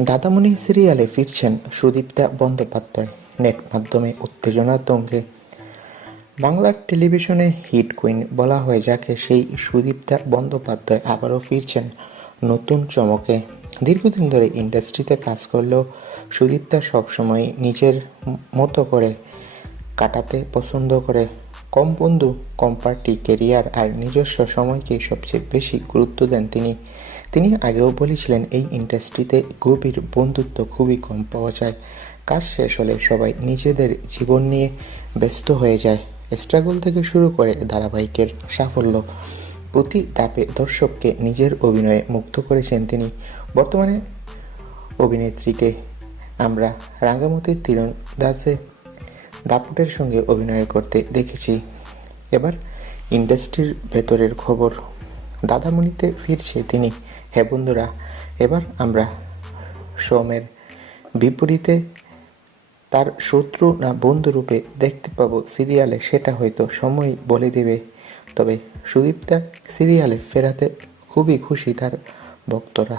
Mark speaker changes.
Speaker 1: দাদামণি সিরিয়ালে ফিরছেন সুদীপ্তা বন্দ্যোপাধ্যায়। নেট মাধ্যমে উত্তেজনা তঙ্গে বাংলার টেলিভিশনে হিট কুইন বলা হয় যাকে সেই সুদীপ্তা বন্দ্যোপাধ্যায় আবারও ফিরছেন নতুন চমকে। দীর্ঘদিন ধরে ইন্ডাস্ট্রিতে কাজ করলেও সুদীপ্তা সবসময় নিজের মতো করে কাটাতে পছন্দ করে। কম বন্ধু, কম পার্টি কেরিয়ার আর নিজস্ব সময়কে সবচেয়ে বেশি গুরুত্ব দেন তিনি। তিনি আগেও বলেছিলেন, এই ইন্ডাস্ট্রিতে গভীর বন্ধুত্ব খুবই কম পাওয়া যায়। কাজ শেষ হলে সবাই নিজেদের জীবন নিয়ে ব্যস্ত হয়ে যায়। স্ট্রাগল থেকে শুরু করে ধারাবাহিকের সাফল্য। প্রতি তাপে দর্শককে নিজের অভিনয়ে মুগ্ধ করেছেন তিনি। বর্তমানে অভিনেত্রীকে আমরা রাঙ্গামতির তীরন্দাজে দাপুটের সঙ্গে অভিনয় করতে দেখেছি। এবার ইন্ডাস্ট্রির ভেতরের খবর। দাদামণিতে ফিরছে তিনি। হ্যাঁ বন্ধুরা, এবার আমরা সোমের বিপরীতে তার শত্রু না বন্ধুরূপে দেখতে পাবো সিরিয়ালে, সেটা হয়তো সময় বলে দেবে। তবে সুদীপ্তা সিরিয়ালে ফেরাতে খুবই খুশি তার ভক্তরা।